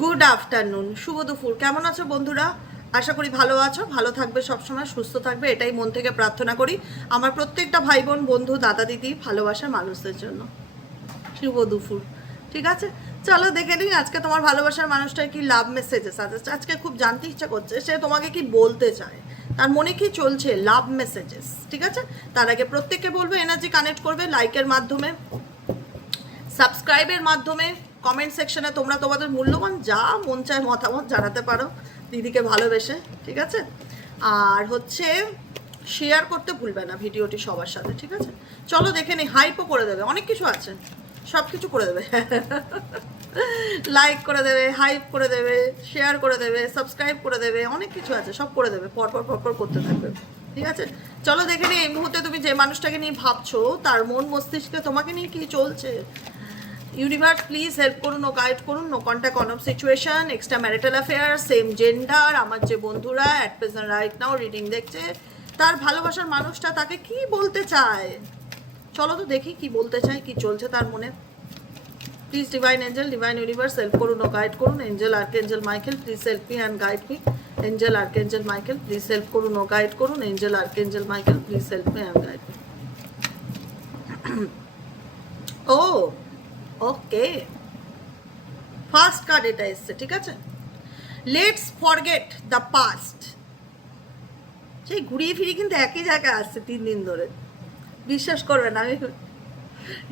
Good afternoon, শুভ দুপুর। কেমন আছো বন্ধুরা? আশা করি ভালো আছো, ভালো থাকবে, সবসময় সুস্থ থাকবে, এটাই মন থেকে প্রার্থনা করি আমার প্রত্যেকটা ভাই বোন, বন্ধু, দাদা, দিদি, ভালোবাসার মানুষদের জন্য। শুভ দুপুর। ঠিক আছে, চলো দেখে নিই আজকে তোমার ভালোবাসার মানুষটার কি লাভ মেসেজেস আছে। আজকে খুব জানতে ইচ্ছা করছে সে তোমাকে কি বলতে চায়, তার মনে কি চলছে, লাভ মেসেজেস। ঠিক আছে, তার আগে প্রত্যেককে বলবো এনার্জি কানেক্ট করবে লাইকের মাধ্যমে, সাবস্ক্রাইবের মাধ্যমে, কমেন্ট সেকশনে তোমরা তোমাদের মূল্যবান যা মন চায় মতামত জানাতে পারো দিদিকে ভালোবেসে। ঠিক আছে, আর হচ্ছে শেয়ার করতে ভুলবে না ভিডিওটি সবার সাথে। ঠিক আছে, চলো দেখে নিই। হাইপও করে দেবে, অনেক কিছু আছে, সব কিছু করে দেবে। লাইক করে দেবে, হাইপ করে দেবে, শেয়ার করে দেবে, সাবস্ক্রাইব করে দেবে, অনেক কিছু আছে, সব করে দেবে, পরপর পরপর করতে থাকবে। ঠিক আছে, চলো দেখে নিই এই মুহূর্তে তুমি যে মানুষটাকে নিয়ে ভাবছো তার মন মস্তিষ্কে তোমাকে নিয়ে কি চলছে। ইউনিভার্স প্লিজ হেল্প করুন ও গাইড করুন। No contact, on off situation, extra marital affair, same gender. আমার যে বন্ধুরা at present right now reading দেখছে, তার ভালোবাসার মানুষটা তাকে কি বলতে চায়। চলো তো দেখি কি বলতে চায়, কি চলছে তার মনে। Please divine angel, divine universe help করুন ও গাইড করুন। Angel archangel Michael please help me and guide me. Angel archangel Michael please help করুন ও গাইড করুন। Angel archangel Michael please help me and guide me. ও okay, first card এটা এসছে। ঠিক আছে, লেটস ফরগেট দ্য পাস্ট। সেই ঘুরিয়ে ফিরিয়ে কিন্তু একই জায়গায় আসছে 3 দিন ধরে। বিশ্বাস করবে না, আমি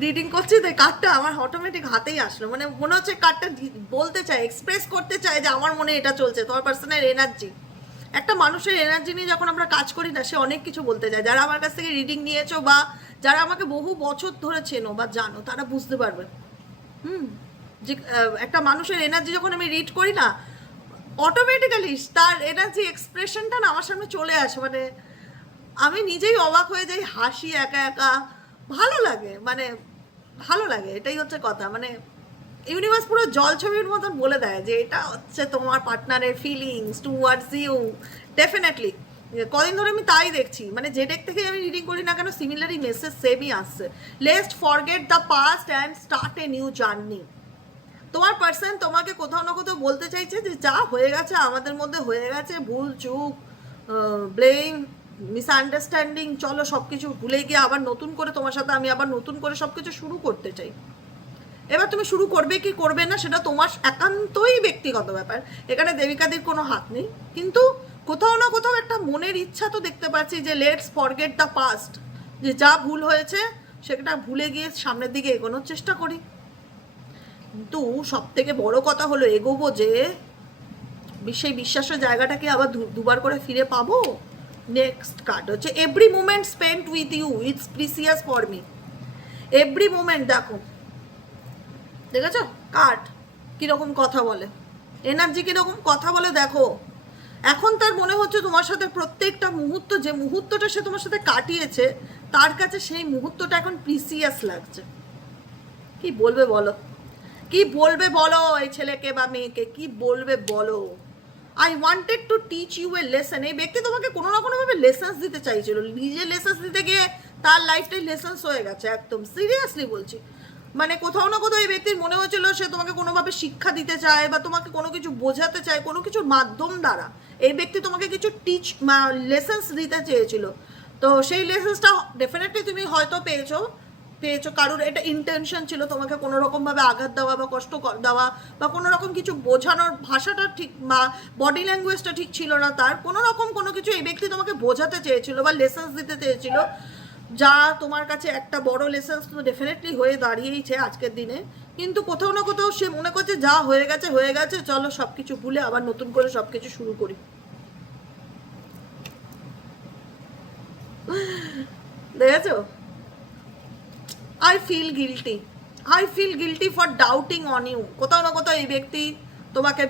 রিডিং করছি তো কার্ডটা আমার অটোমেটিক হাতেই আসলো। মানে মনে হচ্ছে কার্ডটা বলতে চায়, এক্সপ্রেস করতে চায় যে আমার মনে এটা চলছে। তোমার পার্সোনাল এনার্জি, একটা মানুষের এনার্জি নিয়ে যখন আমরা কাজ করি না, সে অনেক কিছু বলতে চায়। যারা আমার কাছ থেকে রিডিং নিয়েছো বা যারা আমাকে বহু বছর ধরে চেনো বা জানো, তারা বুঝতে পারবে। যে একটা মানুষের এনার্জি যখন আমি রিড করি না, অটোমেটিক্যালি তার এনার্জি এক্সপ্রেশনটা না আমার সামনে চলে আসে। মানে আমি নিজেই অবাক হয়ে যাই, হাসি একা একা, ভালো লাগে। মানে ভালো লাগে, এটাই হচ্ছে কথা। মানে ইউনিভার্স পুরো জল ছবির মতন বলে দেয় যে এটা হচ্ছে তোমার পার্টনারের ফিলিংস টুয়ার্ডস ইউ। ডেফিনেটলি কদিন ধরে আমি তাই দেখছি, মানে যে ডেক থেকে আমি রিডিং করি না কেন, সিমিলারই মেসেজ সেমই আসছে। Let's forget the past and start a new journey. তোমার পার্সন তোমাকে কোথাও না কোথাও বলতে চাইছে যে যা হয়ে গেছে আমাদের মধ্যে হয়ে গেছে, ভুল চুক, ব্লেম, মিসআন্ডারস্ট্যান্ডিং, চলো সব কিছু ভুলে গিয়ে আবার নতুন করে তোমার সাথে আমি আবার নতুন করে সব কিছু শুরু করতে চাই। এবার তুমি শুরু করবে কি করবে না সেটা তোমার একান্তই ব্যক্তিগত ব্যাপার, এখানে দেবিকাদির কোনো হাত নেই। কিন্তু কোথাও না কোথাও একটা মনের ইচ্ছা তো দেখতে পাচ্ছি যে লেটস ফরগেট দ্য পাস্ট, যে যা ভুল হয়েছে সেটা ভুলে গিয়ে সামনের দিকে এগোনোর চেষ্টা করি। কিন্তু সব থেকে বড় কথা হলো এগোবো যে সেই বিশ্বাসের জায়গাটাকে আবার দুবার করে ফিরে পাবো। নেক্সট কার্ড হচ্ছে every moment spent with you it's precious for me. Every moment, দেখো দেখেছো কার্ড কিরকম কথা বলে, এনার্জি কিরকম কথা বলে দেখো। এখন তার মনে হচ্ছে তোমার সাথে প্রত্যেকটা মুহূর্ত, যে মুহূর্তটা সে তোমার সাথে কাটিয়েছে, তার কাছে সেই মুহূর্তটা এখন প্রিসিয়াস লাগছে। কি বলবে বলো, কি বলবে বলো এই ছেলেকে বা মেয়েকে, কি বলবে বলো। I wanted to teach you a lesson. এই ব্যক্তি তোমাকে কোনো না কোনোভাবে লেসন্স দিতে চাইছিল, নিজে লেসন্স দিতে গিয়ে তার লাইফটাই লেসন্স হয়ে গেছে। একদম সিরিয়াসলি বলছি, মানে কোথাও না কোথাও এই ব্যক্তির মনে হচ্ছিল সে তোমাকে কোনোভাবে শিক্ষা দিতে চায় বা তোমাকে কোনো কিছু বোঝাতে চায়, কোনো কিছুর মাধ্যম দ্বারা এই ব্যক্তি তোমাকে কিছু লেসন্স দিতে চেয়েছিল। তো সেই লেসন্সটা ডেফিনেটলি তুমি হয়তো পেয়েছো, কারোর এটা ইন্টেনশন ছিল তোমাকে কোনো রকমভাবে আঘাত দেওয়া বা কষ্ট দেওয়া বা কোনো রকম কিছু বোঝানোর ভাষাটা ঠিক বা বডি ল্যাঙ্গুয়েজটা ঠিক ছিল না, তার কোনো রকম কোনো কিছু এই ব্যক্তি তোমাকে বোঝাতে চেয়েছিল বা লেসন্স দিতে চেয়েছিল, যা তোমার কাছে একটা বড় লেসন্স তো ডেফিনেটলি হয়ে দাঁড়িয়েইছে আজকের দিনে। কিন্তু কোথাও না কোথাও সে মনে করছে যা হয়ে গেছে হয়ে গেছে, চলো সব কিছু ভুলে আবার নতুন করে সব কিছু শুরু করি। দেখেছো, I feel guilty, I feel guilty for doubting on you. কোথাও না কোথাও এই ব্যক্তি তোমাকে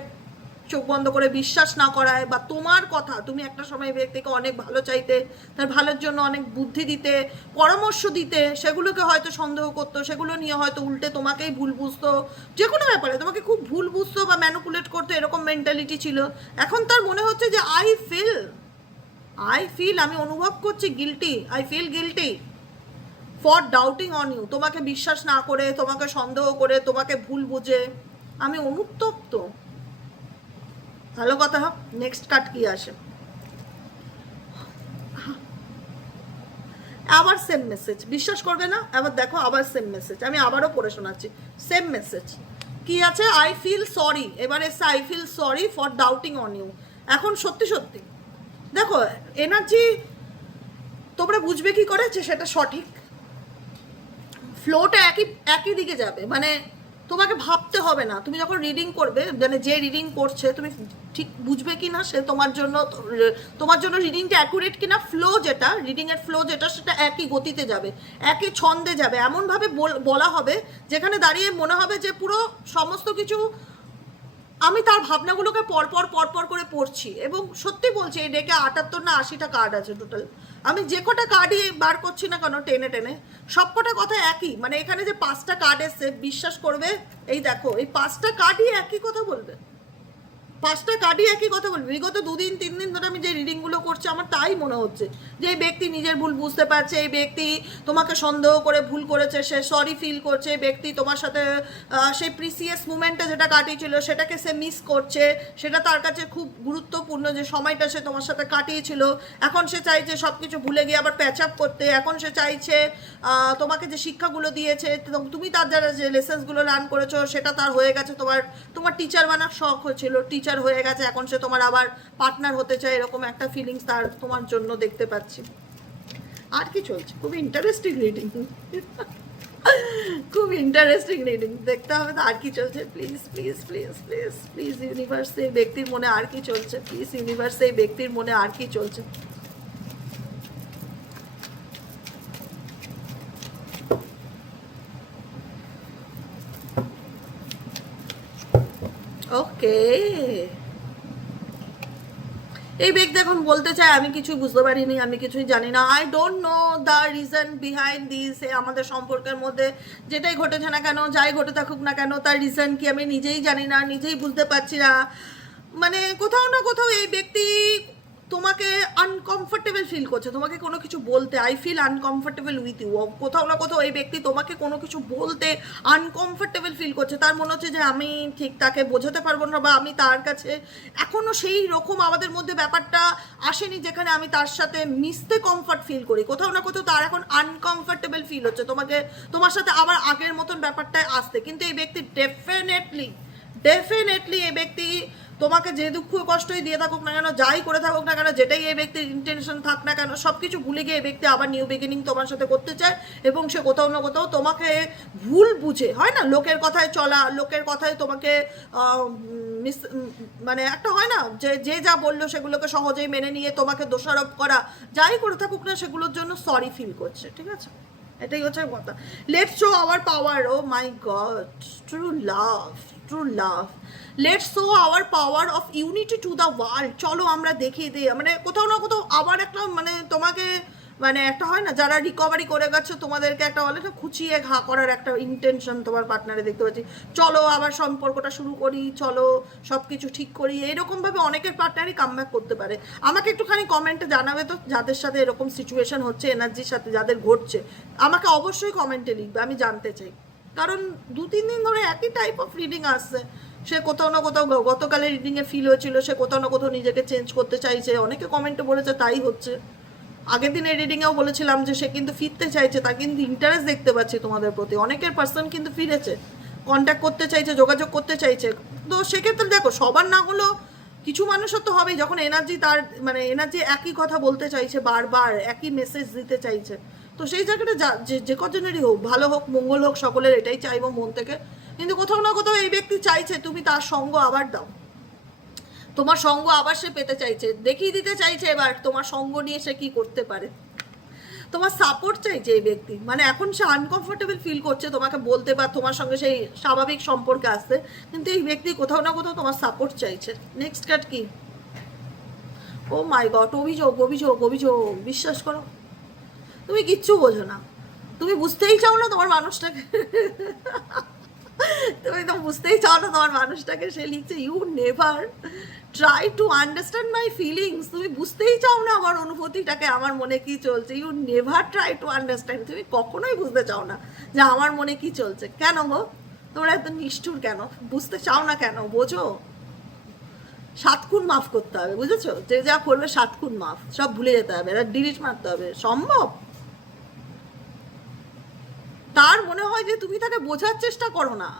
চোখ বন্ধ করে বিশ্বাস না করায় বা তোমার কথা, তুমি একটা সময় এই ব্যক্তিকে অনেক ভালো চাইতে, তার ভালোর জন্য অনেক বুদ্ধি দিতে, পরামর্শ দিতে, সেগুলোকে হয়তো সন্দেহ করতো, সেগুলো নিয়ে হয়তো উল্টে তোমাকেই ভুল বুঝতো, যে কোনো ব্যাপারে তোমাকে খুব ভুল বুঝতো বা ম্যানুপুলেট করতো, এরকম মেন্টালিটি ছিল। এখন তার মনে হচ্ছে যে আই ফিল, আমি অনুভব করছি guilty, I feel guilty for doubting on you. তোমাকে বিশ্বাস না করে, তোমাকে সন্দেহ করে, তোমাকে ভুল বুঝে আমি অনুতপ্ত। ভালো কথা। নেক্সট কার্ড কি আসে? আবার সেম মেসেজ, বিশ্বাস করবে না, আবার দেখো আবার সেম মেসেজ, আমি আবারও পড়ে শোনাচ্ছি। সেম মেসেজ কি আছে? I feel sorry. এবার এসে I feel sorry for doubting on you. এখন সত্যি সত্যি দেখো এনার্জি তোমরা বুঝবে কি করে যে সেটা সঠিক? ফ্লোটা একই একই দিকে যাবে, মানে তোমাকে ভাবতে হবে না। তুমি যখন রিডিং করবে, মানে যে রিডিং করছে তুমি ঠিক বুঝবে কি না সে তোমার জন্য রিডিংটা অ্যাকুরেট কিনা, ফ্লো যেটা রিডিংয়ের ফ্লো যেটা সেটা একই গতিতে যাবে, একই ছন্দে যাবে, এমনভাবে বলা হবে যেখানে দাঁড়িয়ে মনে হবে যে পুরো সমস্ত কিছু আমি তার ভাবনাগুলোকে পরপর পরপর করে পড়ছি। এবং সত্যি বলছি এই ডেকে 78 না 80টা কার্ড আছে টোটাল। আমি যে কটা কার্ডই বার করছি না কেন টেনে টেনে সব কটা কথা একই, মানে এখানে যে 5টা কার্ড এসছে বিশ্বাস করবে, এই দেখো এই 5টা কার্ডই একই কথা বলবে, 5টা কার্ডই একই কথা বলবে। বিগত 2-3 দিন ধরে আমি যে রিডিংগুলো করছি আমার তাই মনে হচ্ছে যে এই ব্যক্তি নিজের ভুল বুঝতে পারছে, এই ব্যক্তি তোমাকে সন্দেহ করে ভুল করেছে, সে সরি ফিল করছে, এই ব্যক্তি তোমার সাথে সেই প্রিসিয়াস মুমেন্টে যেটা কাটিয়েছিল সেটাকে সে মিস করছে, সেটা তার কাছে খুব গুরুত্বপূর্ণ যে সময়টা সে তোমার সাথে কাটিয়েছিল। এখন সে চাইছে সব কিছু ভুলে গিয়ে আবার প্যাচ আপ করতে। এখন সে চাইছে তোমাকে যে শিক্ষাগুলো দিয়েছে, তুমি তার দ্বারা যে লেসেন্সগুলো লার্ন করেছো সেটা তার হয়ে গেছে, তোমার টিচার বানার শখ হয়েছিল, টিচার হয়ে গেছে, এখন সে তোমার আবার পার্টনার হতে চায়, এরকম একটা ফিলিংস তার তোমার জন্য দেখতে পাচ্ছি। আর কি চলছে? খুব ইন্টারেস্টিং রিডিং, খুব ইন্টারেস্টিং রিডিং, দেখতে হবে তো আর কি চলছে। Please please please please please universe এই ব্যক্তির মনে আর কি চলছে, প্লিজ ইউনিভার্স এই ব্যক্তির মনে আর কি চলছে। ওকে, এই ব্যক্তি এখন বলতে চায় আমি কিছুই বুঝতে পারিনি, আমি কিছুই জানি না, I don't know the reason behind this. আমাদের সম্পর্কের মধ্যে যেটাই ঘটেছে না কেন, যাই ঘটে থাকুক না কেন, তার রিজন কি আমি নিজেই জানি না, নিজেই বুঝতে পারছি না। মানে কোথাও না কোথাও এই ব্যক্তি তোমাকে আনকমফর্টেবল ফিল করছে, তোমাকে কোনো কিছু বলতে। I feel uncomfortable with you. কোথাও না কোথাও এই ব্যক্তি তোমাকে কোনো কিছু বলতে আনকমফর্টেবল ফিল করছে, তার মনে হচ্ছে যে আমি ঠিক তাকে বোঝাতে পারবো না, বা আমি তার কাছে এখনও সেই রকম আমাদের মধ্যে ব্যাপারটা আসেনি যেখানে আমি তার সাথে মিশতে কমফর্ট ফিল করি। কোথাও না কোথাও তার এখন আনকমফর্টেবল ফিল হচ্ছে তোমার সাথে আবার আগের মতন ব্যাপারটায় আসতে। কিন্তু এই ব্যক্তি ডেফিনেটলি এই ব্যক্তি তোমাকে যে দুঃখ কষ্টই দিয়ে থাকুক না কেন, যাই করে থাকুক না কেন, যেটাই এই ব্যক্তির ইন্টেনশন থাক না কেন, সব কিছু ভুলে গিয়ে এই ব্যক্তি আবার নিউ বিগিনিং তোমার সাথে করতে চায়। এবং সে কোথাও না কোথাও তোমাকে ভুল বুঝে, হয় না লোকের কথায় চলা, লোকের কথায় তোমাকে মানে একটা হয় না যে যা বললো সেগুলোকে সহজেই মেনে নিয়ে তোমাকে দোষারোপ করা, যাই করে থাকুক না সেগুলোর জন্য সরি ফিল করছে। ঠিক আছে, এটাই হচ্ছে কথা। Let's show our power. Oh my god, true love, true love. Let's show our power of unity to the world. চলো আমরা দেখিয়ে দিই, মানে কোথাও না কোথাও আবার একটা মানে তোমাকে মানে একটা হয় না যারা রিকভারি করে গেছে তোমাদেরকে একটা বলে না খুঁচিয়ে ঘা করার একটা ইন্টেনশন তোমার পার্টনারে দেখতে পাচ্ছি। চলো আবার সম্পর্কটা শুরু করি, চলো সব কিছু ঠিক করি, এইরকমভাবে অনেকের পার্টনারই কামব্যাক করতে পারে। আমাকে একটুখানি কমেন্টে জানাবে তো যাদের সাথে এরকম সিচুয়েশন হচ্ছে, এনার্জির সাথে যাদের ঘটছে, আমাকে অবশ্যই কমেন্টে লিখবে, আমি জানতে চাই। কারণ 2-3 দিন ধরে একই টাইপ অফ রিডিং আসছে। সে কোথাও না কোথাও গতকালের রিডিংয়ে ফিল হয়েছিল সে কোথাও না কোথাও নিজেকে চেঞ্জ করতে চাইছে, অনেকে কমেন্টে বলেছে তাই হচ্ছে। আগের দিনের রিডিংয়েও বলেছিলাম যে সে কিন্তু ফিরতে চাইছে, তার কিন্তু ইন্টারেস্ট দেখতে পাচ্ছি তোমাদের প্রতি। অনেকের পার্সন কিন্তু ফিরেছে, কন্ট্যাক্ট করতে চাইছে, যোগাযোগ করতে চাইছে। তো সেক্ষেত্রে দেখো সবার না হলেও কিছু মানুষের তো হবেই যখন এনার্জি তার মানে এনার্জি একই কথা বলতে চাইছে, বারবার একই মেসেজ দিতে চাইছে। তো সেই জায়গাটা যে কজনেরই হোক, ভালো হোক মঙ্গল হোক, সকলের এটাই চাইবো মন থেকে। কিন্তু কোথাও না কোথাও এই ব্যক্তি চাইছে তুমি তার সঙ্গ আবার দাও, তোমার সঙ্গ আবার সে পেতে চাইছে, দেখিয়ে দিতে চাইছে এবার তোমার সঙ্গ নিয়ে সে কি করতে পারে, তোমার সাপোর্ট চাইছে এই ব্যক্তি। মানে এখন সে আনকমফোর্টেবল ফিল করছে তোমাকে বলতে বা তোমার সঙ্গে সেই স্বাভাবিক সম্পর্কে আসতে, কিন্তু এই ব্যক্তি কোথাও না কোথাও তোমার সাপোর্ট চাইছে। নেক্সট কার্ড কি? ও মাই গড, অভিযোগ অভিযোগ অভিযোগ। বিশ্বাস করো তুমি কিচ্ছু বোঝো না, তুমি বুঝতেই চাও না তোমার মানুষটাকে, তুমি তো বুঝতেই চাও না তোমার মানুষটাকে। সে লিখছে you never try to understand my feelings. তুমি বুঝতেই চাও না আমার অনুভূতিটাকে, আমার মনে কি চলছে। You never try to understand, তুমি কখনোই বুঝতে চাও না যে আমার মনে কি চলছে। কেন গো তোমরা এত নিষ্ঠুর কেন? বুঝতে চাও না কেন? বোঝো 7 খুন মাফ করতে হবে, বুঝেছো? যে যা করবে 7 খুন মাফ, সব ভুলে যেতে হবে, এটা ডিলিট মারতে হবে। সম্ভব? তার মনে হয় যে তুমি তাকে বোঝার চেষ্টা করো না,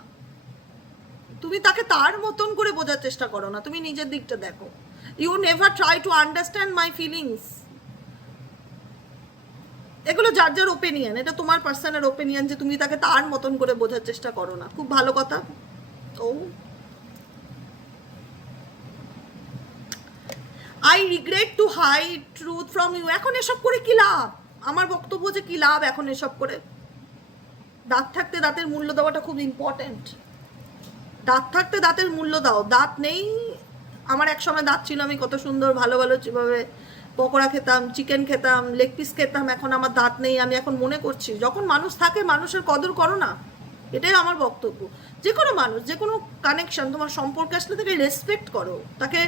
তুমি তাকে তার মতন করে বোঝার চেষ্টা করো না, তুমি নিজের দিকটা দেখো। You never try to understand my feelings. এগুলো যার যার ওপিনিয়ন, এটা তোমার পার্সোনাল ওপিনিয়ন যে তুমি তাকে তার মতন করে বোঝার চেষ্টা করো না। খুব ভালো কথা। ও I regret to hide truth from you. এখন এসব করে কি লাভ? আমার বক্তব্য যে কি লাভ এখন এসব করে? দাঁত থাকতে দাঁতের মূল্য দেওয়াটা খুব ইম্পর্টেন্ট। দাঁত থাকতে দাঁতের মূল্য দাও। দাঁত নেই, আমার এক সময় দাঁত ছিল, আমি কত সুন্দর ভালো ভালো যেভাবে পকোড়া খেতাম, চিকেন খেতাম, লেগ পিস খেতাম। এখন আমার দাঁত নেই, আমি এখন মনে করছি যখন মানুষ থাকে মানুষের কদর করো না, এটাই আমার বক্তব্য। যে কোনো মানুষ, যে কোনো কানেকশন, তোমার সম্পর্কে আসলে তাকে রেসপেক্ট করো, তাকে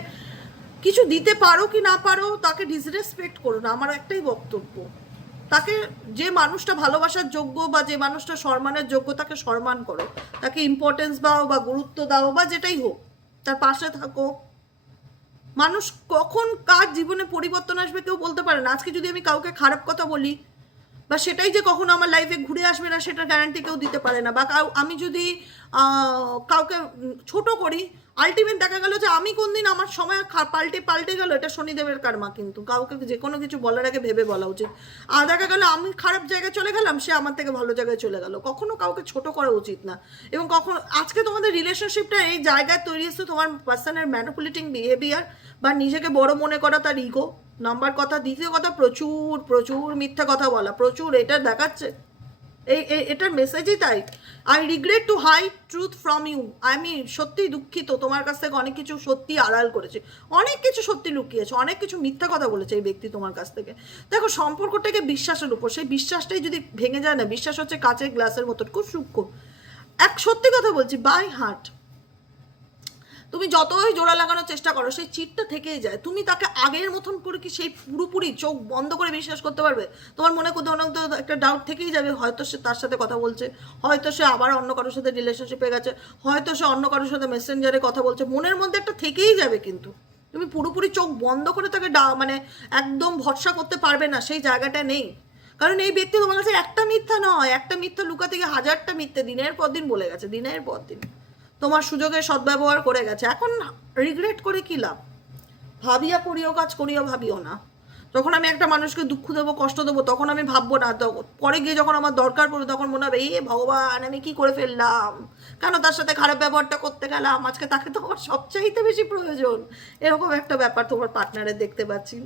কিছু দিতে পারো কি না পারো তাকে ডিসরেসপেক্ট করো না, আমার একটাই বক্তব্য। তাকে, যে মানুষটা ভালোবাসার যোগ্য বা যে মানুষটা সম্মানের যোগ্য তাকে সম্মান করো, তাকে ইম্পর্টেন্স দাও বা গুরুত্ব দাও বা যেটাই হোক, তার পাশে থাকো। মানুষ কখন কার জীবনে পরিবর্তন আসবে কেউ বলতে পারে না। আজকে যদি আমি কাউকে খারাপ কথা বলি বা সেটাই যে কখনো আমার লাইফে ঘুরে আসবে না সেটা গ্যারান্টি কেউ দিতে পারে না। বা আমি যদি কাউকে ছোট করি, আলটিমেট দেখা গেল যে আমি কোনদিন আমার সময় পাল্টে গেল, এটা শনিদেবের কার্মা। কিন্তু কাউকে যে কোনো কিছু বলার আগে ভেবে বলা উচিত। আর দেখা গেল আমি খারাপ জায়গায় চলে গেলাম, সে আমার থেকে ভালো জায়গায় চলে গেল। কখনো কাউকে ছোট করা উচিত না। এবং কখনো আজকে তোমাদের রিলেশনশিপটা এই জায়গায় তৈরি হচ্ছে তোমার পার্সনের ম্যানিপুলেটিং বিহেভিয়ার বা নিজেকে বড় মনে করা, তার ইগো নাম্বার কথা। দ্বিতীয় কথা, প্রচুর প্রচুর মিথ্যা কথা বলা, প্রচুর। এটা দেখাচ্ছে, এটার মেসেজই তাই। I regret to hide truth from you. আমি সত্যিই দুঃখিত, তোমার কাছ থেকে অনেক কিছু সত্যি আড়াল করেছে, অনেক কিছু সত্যি লুকিয়েছে, অনেক কিছু মিথ্যা কথা বলেছে এই ব্যক্তি তোমার কাছ থেকে। দেখো, সম্পর্কটাকে বিশ্বাসের উপর, সেই বিশ্বাসটাই যদি ভেঙে যায় না, বিশ্বাস হচ্ছে কাঁচের গ্লাসের মতো, খুব সূক্ষ্ম। এক সত্যি কথা বলছি, বাই হার্ট, তুমি যতই জোড়া লাগানোর চেষ্টা করো সেই চিটটা থেকেই যায়। তুমি তাকে আগের মতন করে কি সেই পুরোপুরি চোখ বন্ধ করে বিশ্বাস করতে পারবে? তোমার মনে কোথাও না কোথাও একটা ডাউট থেকেই যাবে, হয়তো সে তার সাথে কথা বলছে, হয়তো সে আবার অন্য কারোর সাথে রিলেশনশিপে গেছে, হয়তো সে অন্য কারোর সাথে মেসেঞ্জারে কথা বলছে, মনের মধ্যে একটা থেকেই যাবে। কিন্তু তুমি পুরোপুরি চোখ বন্ধ করে তাকে মানে একদম ভরসা করতে পারবে না, সেই জায়গাটা নেই। কারণ এই ব্যক্তি তোমার কাছে একটা মিথ্যা নয়, একটা মিথ্যা লুকাতে গিয়ে হাজারটা মিথ্যে দিনের পর দিন বলে গেছে, দিনের পর দিন তোমার সুযোগে সদ্ব্যবহার করে গেছে। এখন রিগ্রেট করে কি লাভ? ভাবিয়া করিও কাজ, করিও ভাবিও না। যখন আমি একটা মানুষকে দুঃখ দেবো, কষ্ট দেবো, তখন আমি ভাববো না। পরে গিয়ে যখন আমার দরকার পড়বে তখন মনে হবে, এ ভগবান, আমি কি করে ফেললাম, কেন তার সাথে খারাপ ব্যবহারটা করতে গেলাম, আজকে তাকে তো আমার সবচাইতে বেশি প্রয়োজন। এরকম একটা ব্যাপার তোমার পার্টনারে দেখতে পাচ্ছি।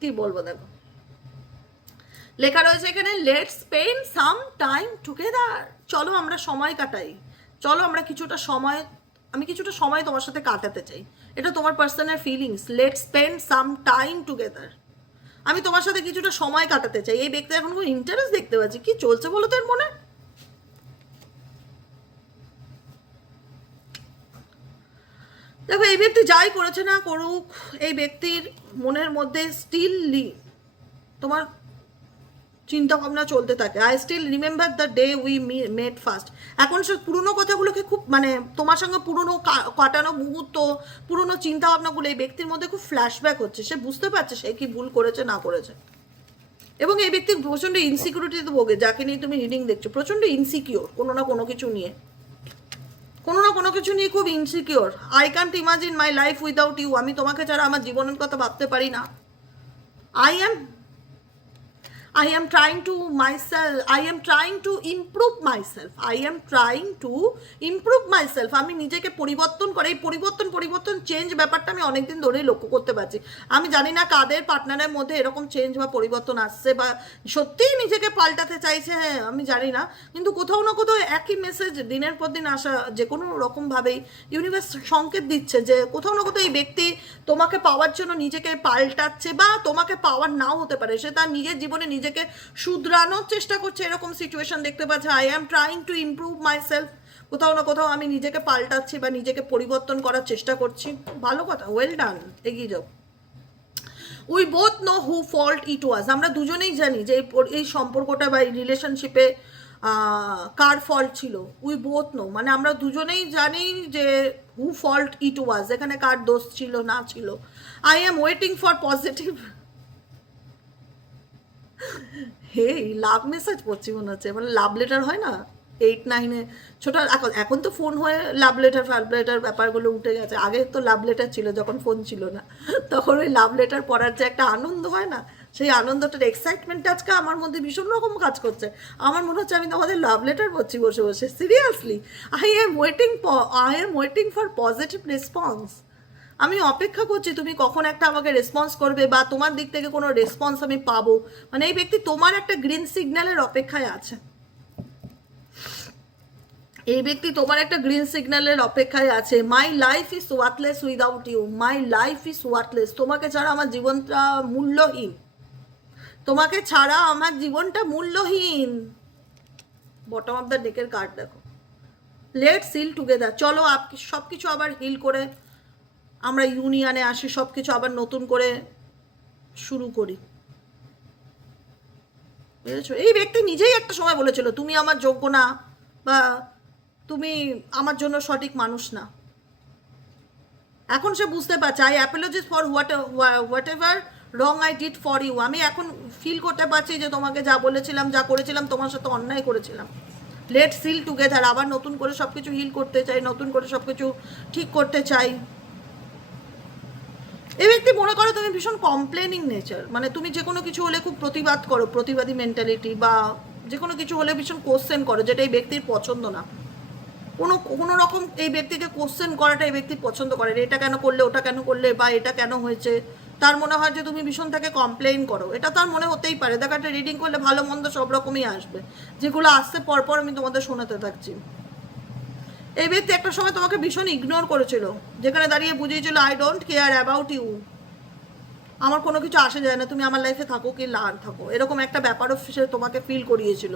কি বলবো, দেখো লেখা রয়েছে এখানে, let's spend some time together. চলো আমরা সময় কাটাই, চলো আমরা কিছুটা সময়, আমি কিছুটা সময় তোমার সাথে কাটাতে চাই। এটা তোমার personal feelings. Let's spend some time together, আমি তোমার সাথে কিছুটা সময় কাটাতে চাই। এই ব্যক্তি এখন কোনো ইন্টারেস্ট দেখতে পাচ্ছি। কি চলছে বলো তো এর মনে? দেখো, এই ব্যক্তি যাই করেছে না করুক, এই ব্যক্তির মনের মধ্যে স্টিল তোমার চিন্তা ভাবনা চলতে থাকে। I still remember the day we met first. এখন সে পুরনো কথাগুলোকে খুব, মানে তোমার সঙ্গে পুরনো কাটানো মুহূর্ত, পুরনো চিন্তা ভাবনাগুলো এই ব্যক্তির মধ্যে খুব ফ্ল্যাশব্যাক হচ্ছে। সে বুঝতে পারছে সে কি ভুল করেছে না করেছে। এবং এই ব্যক্তি প্রচণ্ড ইনসিকিউরিটিতে ভোগে, যাকে নিয়ে তুমি রিডিং দেখছো, প্রচণ্ড ইনসিকিওর কোনো না কোনো কিছু নিয়ে, কোনো না কোনো কিছু নিয়ে খুব insecure. I can't imagine my life without you. আমি তোমাকে ছাড়া আমার জীবনের কথা ভাবতে পারি না। I am trying to improve myself. আমি নিজেকে পরিবর্তন করে, এই পরিবর্তন চেঞ্জ ব্যাপারটা আমি অনেকদিন ধরেই লক্ষ্য করতে পারছি। আমি জানি না কাদের পার্টনারের মধ্যে এরকম চেঞ্জ বা পরিবর্তন আসছে বা সত্যিই নিজেকে পাল্টাতে চাইছে, হ্যাঁ আমি জানি না। কিন্তু কোথাও না কোথাও একই মেসেজ দিনের পর দিন আসা, যে কোনো রকমভাবেই ইউনিভার্স সংকেত দিচ্ছে যে কোথাও না কোথাও এই ব্যক্তি তোমাকে পাওয়ার জন্য নিজেকে পাল্টাচ্ছে, বা তোমাকে পাওয়ার নাও হতে পারে, সে তার নিজের জীবনে নিজেকে শুধরানোর চেষ্টা করছে। এরকম সিচুয়েশন দেখতে পাচ্ছে। I am trying to improve my self. কোথাও না কোথাও আমি নিজেকে পাল্টাচ্ছি বা নিজেকে পরিবর্তন করার চেষ্টা করছি। ভালো কথা, ওয়েল ডান, এগিয়ে যাও। We both know who fault it was. আমরা দুজনেই জানি যে এই সম্পর্কটা বা এই রিলেশনশিপে কার ফল্ট ছিল, উই বোথ নো, মানে আমরা দুজনেই জানি যে হু ফল্ট ইট ওয়াজ, এখানে কার দোষ ছিল না ছিল। I am waiting for positive. হে লাভ মেসেজ পড়ছি মনে হচ্ছে, মানে লাভ লেটার হয় না 8-9-এ ছোট, এখন এখন তো ফোন হয়ে লাভ লেটার ফাভ লেটার ব্যাপারগুলো উঠে গেছে। আগে তো লাভ লেটার ছিল যখন ফোন ছিল না, তখন ওই লাভ লেটার পড়ার যে একটা আনন্দ হয় না, সেই আনন্দটার এক্সাইটমেন্ট আজকে আমার মধ্যে ভীষণ রকম কাজ করছে। আমার মনে হচ্ছে আমি তোমাদের লাভ লেটার পড়ছি বসে বসে, seriously. I am waiting for positive response. আমি অপেক্ষা করছি তুমি কখন একটা আমাকে রেসপন্স করবে, বা তোমার দিক থেকে কোনো রেসপন্স আমি পাবো। মানে এই ব্যক্তি তোমার একটা গ্রিন সিগন্যালের অপেক্ষায় আছে, এই ব্যক্তি তোমার একটা গ্রিন সিগন্যালের অপেক্ষায় আছে। My life is worthless without you, my life is worthless, তোমাকে ছাড়া আমার জীবনটা মূল্যহীন, তোমাকে ছাড়া আমার জীবনটা মূল্যহীন। বটম অফ দ্য ডেকের কার্ড দেখো, লেটস হিল টুগেদার। চলো সব কিছু আবার হিল করে আমরা ইউনিয়নে আসি, সব কিছু আবার নতুন করে শুরু করি। বুঝেছো? এই ব্যক্তি নিজেই একটা সময় বলেছিল তুমি আমার যোগ্য না, বা তুমি আমার জন্য সঠিক মানুষ না। এখন সে বুঝতে পারছে, I apologies for whatever wrong I did for you. আমি এখন ফিল করতে পারছি যে তোমাকে যা বলেছিলাম, যা করেছিলাম, তোমার সাথে অন্যায় করেছিলাম। লেটস হিল টুগেদার, আবার নতুন করে সব কিছু হিল করতে চাই, নতুন করে সব কিছু ঠিক করতে চাই। এই ব্যক্তি মনে করো তুমি ভীষণ কমপ্লেনিং নেচার, মানে তুমি যে কোনো কিছু হলে খুব প্রতিবাদ করো, প্রতিবাদী মেন্টালিটি, বা যে কোনো কিছু হলে ভীষণ কোশ্চেন করো, যেটা এই ব্যক্তির পছন্দ না। কোনো রকম এই ব্যক্তিকে কোশ্চেন করাটা এই ব্যক্তি পছন্দ করে, এটা কেন করলে, ওটা কেন করলে, বা এটা কেন হয়েছে। তার মনে হয় যে তুমি ভীষণ তাকে কমপ্লেন করো, এটা তার মনে হতেই পারে। দেখো একটা রিডিং করলে ভালো মন্দ সব রকমই আসবে, যেগুলো আসছে পরপর আমি তোমাদের শোনাতে থাকছি। এই ব্যক্তি একটা সময় তোমাকে ভীষণ ইগনোর করেছিল, যেখানে দাঁড়িয়ে বুঝিয়েছিল I don't care about you, আমার কোনো কিছু আসে যায় না, তুমি আমার লাইফে থাকো কি না থাকো, এরকম একটা ব্যাপারও সে তোমাকে ফিল করিয়েছিল।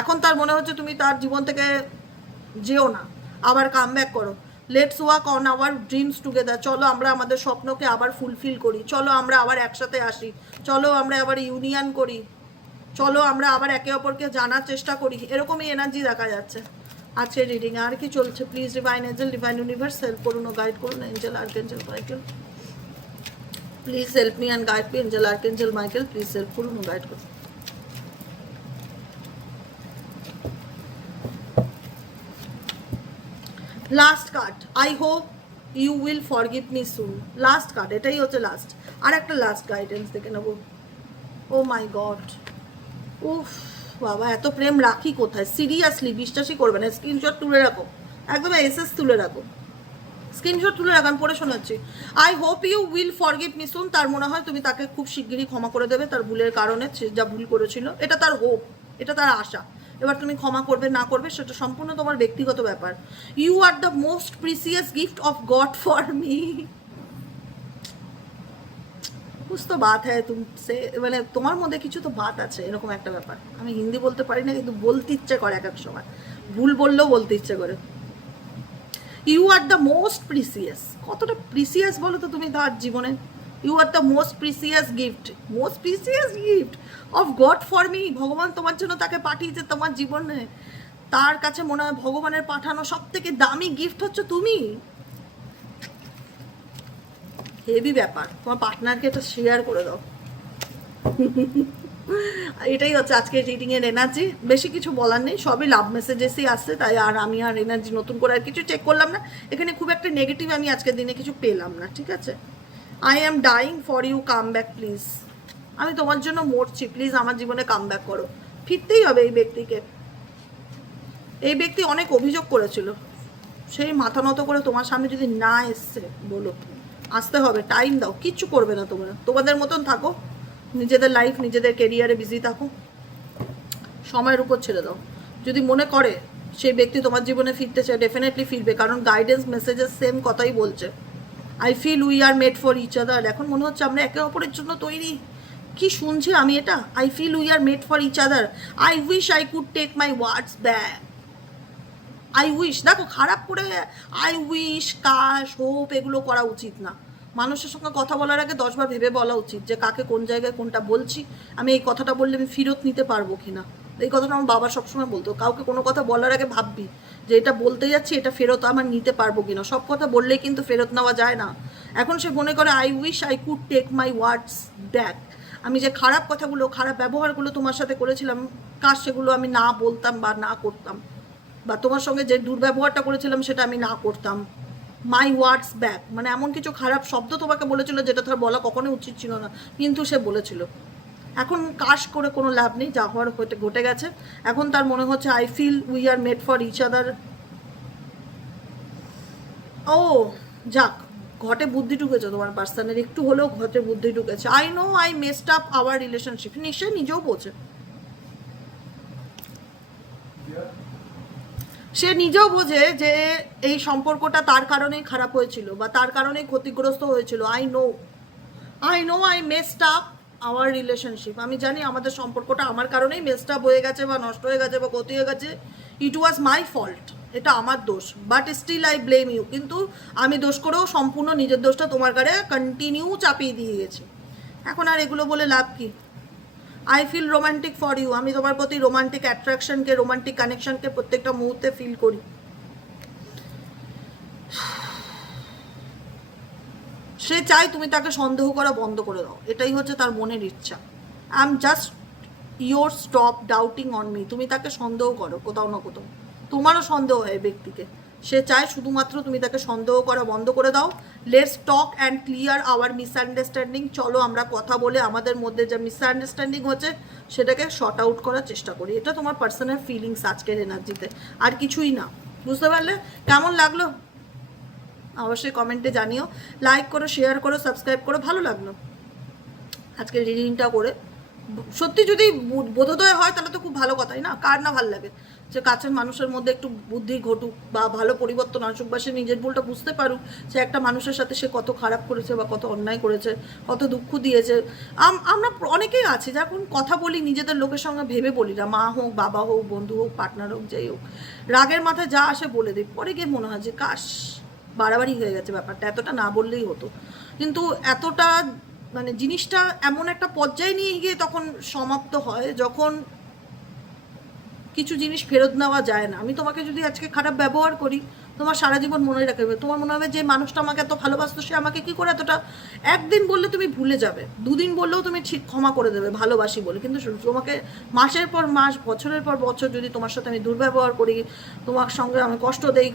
এখন তার মনে হচ্ছে তুমি তার জীবন থেকে যেও না, আবার কাম ব্যাক করো। Let's walk on our dreams together, চলো আমরা আমাদের স্বপ্নকে আবার ফুলফিল করি, চলো আমরা আবার একসাথে আসি, চলো আমরা আবার ইউনিয়ন করি, চলো আমরা আবার একে অপরকে জানার চেষ্টা করি। এরকমই এনার্জি দেখা যাচ্ছে আজকের রিডিং। আর কি চলছে? Please divine angel, divine universe help করুন ও গাইড করুন। Angel archangel Michael please help me and guide me. Angel archangel Michael please help করুন ও গাইড করুন। Last card, I hope you will forgive me soon. Last card, এটাই হচ্ছে last. আর একটা last guidance দেখে নেবো। ও মাই গড, উফ বাবা, এত প্রেম রাখি কোথায়? সিরিয়াসলি বিশ্বাসই করবে না। স্ক্রিনশট তুলে রাখো, একদম এসএস তুলে রাখো, স্ক্রিনশট তুলে রাখো, আমি পড়ে শোনাচ্ছি। I hope you will forgive me soon, তার মনে হয় তুমি তাকে খুব শিগগিরই ক্ষমা করে দেবে তার ভুলের কারণে, যা ভুল করেছিল। এটা তার হোপ, এটা তার আশা। এবার তুমি ক্ষমা করবে না করবে সেটা সম্পূর্ণ তোমার ব্যক্তিগত ব্যাপার। You are the most precious gift of God for me. कुछ तो बात है तुमसे, মানে তোমার মধ্যে কিছু তো বাত আছে, এরকম একটা ব্যাপার। আমি হিন্দি বলতে পারি না, কিন্তু বলতে ইচ্ছে করে এক এক সময়, ভুল বললেও বলতে ইচ্ছে করে। You are the most precious, কতটা প্রিসিয়াস বলো তো তুমি তার জীবনে। You are the most precious gift, most precious gift of God for me. ভগবান তোমার জন্য তাকে পাঠিয়েছে তোমার জীবনে। তার কাছে মনে হয় ভগবানের পাঠানো সব থেকে দামি গিফট হচ্ছে তুমি। হেভি ব্যাপার, তোমার পার্টনারকে এটা শেয়ার করে দাও। এটাই হচ্ছে আজকের রিডিংয়ের এনার্জি। বেশি কিছু বলার নেই, সবই লাভ মেসেজেসই আসছে, তাই আর আমি আর এনার্জি নতুন করে আর কিছু চেক করলাম না। এখানে খুব একটা নেগেটিভ আমি আজকের দিনে কিছু পেলাম না, ঠিক আছে। I am dying for you, come back please. আমি তোমার জন্য মরছি, প্লিজ আমার জীবনে কাম ব্যাক করো। ফিরতেই হবে এই ব্যক্তিকে। এই ব্যক্তি অনেক অভিযোগ করেছিল, সেই মাথা নত করে তোমার সামনে যদি না এসছে, বলো আসতে হবে, টাইম দাও। কিচ্ছু করবে না তোমরা, তোমাদের মতন থাকো, নিজেদের লাইফ নিজেদের কেরিয়ারে বিজি থাকো, সময়ের উপর ছেড়ে দাও। যদি মনে করে সেই ব্যক্তি তোমার জীবনে ফিরতে চায়, ডেফিনেটলি ফিরবে, কারণ গাইডেন্স মেসেজেস সেম কথাই বলছে। I feel we are made for each other. এখন মনে হচ্ছে আমরা একে অপরের জন্য তৈরি। কি শুনছি আমি এটা? I feel we are made for each other. I wish I could take my words back. I wish, দেখো খারাপ করে আই উইশ, কাশ, হোপ এগুলো করা উচিত না। মানুষের সঙ্গে কথা বলার আগে 10 বার ভেবে বলা উচিত যে কাকে কোন জায়গায় কোনটা বলছি, আমি এই কথাটা বললে আমি ফেরত নিতে পারবো কিনা। এই কথাটা আমার বাবা সবসময় বলতো, কাউকে কোনো কথা বলার আগে ভাববি যে এটা বলতে যাচ্ছি এটা ফেরত আমার নিতে পারবো কিনা। সব কথা বললেই কিন্তু ফেরত নেওয়া যায় না। এখন সে মনে করে I wish I could take my words back. আমি যে খারাপ কথাগুলো, খারাপ ব্যবহারগুলো তোমার সাথে করেছিলাম, কাজ সেগুলো আমি না বলতাম বা না করতাম, বা তোমার সঙ্গে যে দুর্ব্যবহারটা করেছিলাম সেটা আমি না করতাম। মাই ওয়ার্ডস ব্যাক মানে এমন কিছু খারাপ শব্দ তোমাকে বলেছিল যেটা তার বলা কখনোই উচিত ছিল না, কিন্তু সে বলেছিল। এখন কাশ করে কোনো লাভ নেই, যা হওয়ার ঘটে গেছে। এখন তার মনে হচ্ছে I feel we are made for each other. ও যাক, ঘটে বুদ্ধি ঢুকেছে তোমার পার্সনের, একটু হলেও ঘটে বুদ্ধি ঢুকেছে। I know I messed up our relationship. নিশ্চয়ই নিজেও বোঝে, সে নিজেও বোঝে যে এই সম্পর্কটা তার কারণেই খারাপ হয়েছিল বা তার কারণেই ক্ষতিগ্রস্ত হয়েছিল। I know I messed up our relationship. আমি জানি আমাদের সম্পর্কটা আমার কারণেই মেসড আপ হয়ে গেছে বা নষ্ট হয়ে গেছে বা ক্ষতি হয়ে গেছে। ইট ওয়াজ মাই ফল্ট, এটা আমার দোষ, but still I blame you. কিন্তু আমি দোষ করেও সম্পূর্ণ নিজের দোষটা তোমার কাছে কন্টিনিউ চাপিয়ে দিয়ে গেছি। এখন আর এগুলো বলে লাভ কি? I feel romantic for you. আমি তোমার প্রতি রোমান্টিক অ্যাট্রাকশনকে, রোমান্টিক কানেকশনকে প্রত্যেকটা মুহূর্তে ফিল করি। সে চাই তুমি তাকে সন্দেহ করা বন্ধ করে দাও, এটাই হচ্ছে তার মনের ইচ্ছা। I am just your, stop doubting on me. তুমি তাকে সন্দেহ করো কোথাও না কোথাও, তোমারও সন্দেহ হয় ব্যক্তিকে। সে চায় শুধুমাত্র তুমি তাকে সন্দেহ করা বন্ধ করে দাও। Let's talk and clear our misunderstanding. চলো আমরা কথা বলে আমাদের মধ্যে যে মিসআন্ডারস্ট্যান্ডিং হচ্ছে সেটাকে শর্ট আউট করার চেষ্টা করি। এটা তোমার পার্সোনাল ফিলিংস আজকের এনার্জিতে, আর কিছুই না। বুঝতে পারলে? কেমন লাগলো অবশ্যই কমেন্টে জানিও। লাইক করো, শেয়ার করো, সাবস্ক্রাইব করো। ভালো লাগলো আজকের রিডিংটা করে। সত্যি যদি বোধোদয় হয় তাহলে তো খুব ভালো কথাই না, কার না ভালো লাগে যে কাছের মানুষের মধ্যে একটু বুদ্ধি ঘটুক বা ভালো পরিবর্তন আসুক, বা সে নিজের ভুলটা বুঝতে পারুক সে একটা মানুষের সাথে সে কত খারাপ করেছে বা কত অন্যায় করেছে, কত দুঃখ দিয়েছে। আমরা অনেকেই আছি যখন কথা বলি নিজেদের লোকের সঙ্গে ভেবে বলি না, মা হোক, বাবা হোক, বন্ধু হোক, পার্টনার হোক, যাই হোক, রাগের মাথায় যা আসে বলে দিই। পরে গিয়ে মনে হয় যে কাশ বাড়াবাড়ি হয়ে গেছে ব্যাপারটা, এতটা না বললেই হতো। কিন্তু এতটা মানে জিনিসটা এমন একটা পর্যায়ে নিয়ে গিয়ে তখন সমাপ্ত হয় যখন কিছু জিনিস ফেরত নেওয়া যায় না। আমি তোমাকে যদি আজকে খারাপ ব্যবহার করি, তোমার সারা জীবন মনে রাখবে। তোমার মনে হবে যে মানুষটা আমাকে এত ভালোবাসতো, সে আমাকে কি করে এতটা। একদিন বললে তুমি ভুলে যাবে, দুদিন বললেও তুমি ঠিক ক্ষমা করে দেবে ভালোবাসি বলে, কিন্তু তোমাকে মাসের পর মাস, বছরের পর বছর যদি তোমার সাথে আমি দুর্ব্যবহার করি, তোমার সঙ্গে আমি কষ্ট দেই,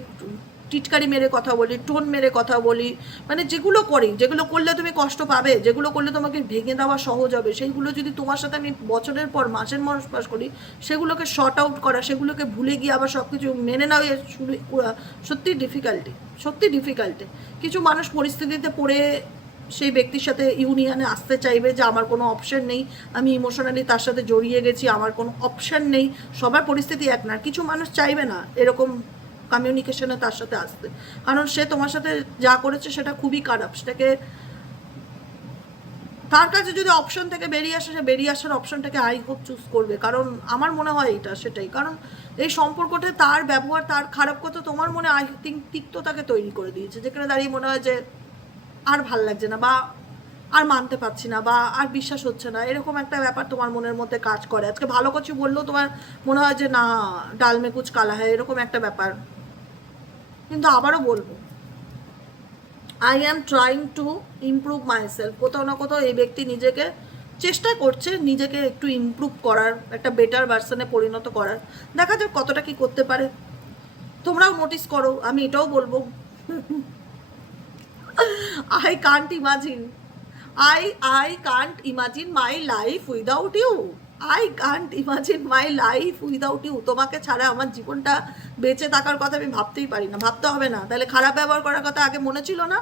টিটকারি মেরে কথা বলি, টোন মেরে কথা বলি, মানে যেগুলো করি, যেগুলো করলে তুমি কষ্ট পাবে, যেগুলো করলে তোমাকে ভেঙে দেওয়া সহজ হবে, সেইগুলো যদি তোমার সাথে আমি বছরের পর মাসের পাস করি, সেগুলোকে শর্ট আউট করা, সেগুলোকে ভুলে গিয়ে আবার সব কিছু মেনে নেওয়া শুরু, সত্যি ডিফিকাল্টি। কিছু মানুষ পরিস্থিতিতে পড়ে সেই ব্যক্তির সাথে ইউনিয়নে আসতে চাইবে যে আমার কোনো অপশন নেই, আমি ইমোশনালি তার সাথে জড়িয়ে গেছি, আমার কোনো অপশন নেই। সবার পরিস্থিতি এক না। কিছু মানুষ চাইবে না এরকম কমিউনিকেশনে তার সাথে আসতে, কারণ সে তোমার সাথে যা করেছে সেটা খুবই খারাপ। সেটাকে তার কাছে যদি অপশন থেকে বেরিয়ে আসে, সে বেরিয়ে আসার অপশনটাকে আই হোপ চুজ করবে, কারণ আমার মনে হয় এটা সেটাই। কারণ এই সম্পর্কটা তার ব্যবহার, তার খারাপ কথা তোমার মনে আই থিঙ্ক তিক্ততাকে তৈরি করে দিয়েছে, যেখানে দাঁড়িয়ে মনে হয় যে আর ভাল লাগছে না, বা আর মানতে পারছি না, বা আর বিশ্বাস হচ্ছে না, এরকম একটা ব্যাপার তোমার মনের মধ্যে কাজ করে। আজকে ভালো কিছু বললেও তোমার মনে হয় যে না, ডাল মে কুচ কালা হয়, এরকম একটা ব্যাপার। কিন্তু আবারও বলবো, I am trying to improve myself. কোথাও না কোথাও এই ব্যক্তি নিজেকে চেষ্টা করছে, নিজেকে একটু ইমপ্রুভ করার, একটা বেটার ভার্সনে পরিণত করার। দেখা যাক কতটা কি করতে পারে, তোমরাও নোটিস করো। আমি এটাও বলবো, I can't imagine. I can't imagine my life without you. I can't imagine my life without you. তোমাকে ছাড়া আমার জীবনটা বেঁচে থাকার কথা আমি ভাবতেই পারি না। ভাবতে হবে না, তাহলে খারাপ ব্যবহার করার কথা আগে মনে ছিল না,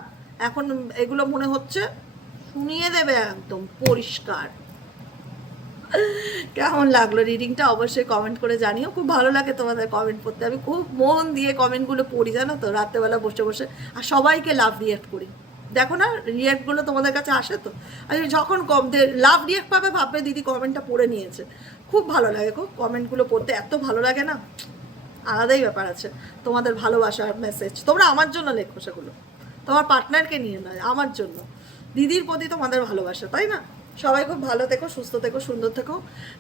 এখন এগুলো মনে হচ্ছে। শুনিয়ে দেবে একদম পরিষ্কার। কেমন লাগলো রিডিংটা অবশ্যই কমেন্ট করে জানিও। খুব ভালো লাগে তোমাদের কমেন্ট পড়তে, আমি খুব মন দিয়ে কমেন্টগুলো পড়ি জানো তো, রাত্রেবেলা বসে বসে, আর সবাইকে লাভ রিয়াক্ট করি। দেখো না রিয়াক্টগুলো তোমাদের কাছে আসে তো, আর যখন লাভ রিয়াক্ট পাবে ভাববে দিদি কমেন্টটা পড়ে নিয়েছে। খুব ভালো লাগে, খুব কমেন্টগুলো পড়তে এত ভালো লাগে না, আলাদাই ব্যাপার আছে। তোমাদের ভালোবাসার মেসেজ তোমরা আমার জন্য লেখো, সেগুলো তোমার পার্টনারকে নিয়ে নয়, আমার জন্য। দিদির প্রতি তোমাদের ভালোবাসা, তাই না? সবাই খুব ভালো থেকো, সুস্থ থেকো, সুন্দর থেকো।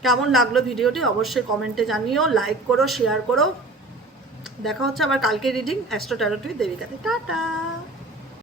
কেমন লাগলো ভিডিওটি অবশ্যই কমেন্টে জানিও, লাইক করো, শেয়ার করো। দেখা হচ্ছে আবার কালকে রিডিং অ্যাস্ট্রো ট্যারোটি দেবিকাতে। টাটা।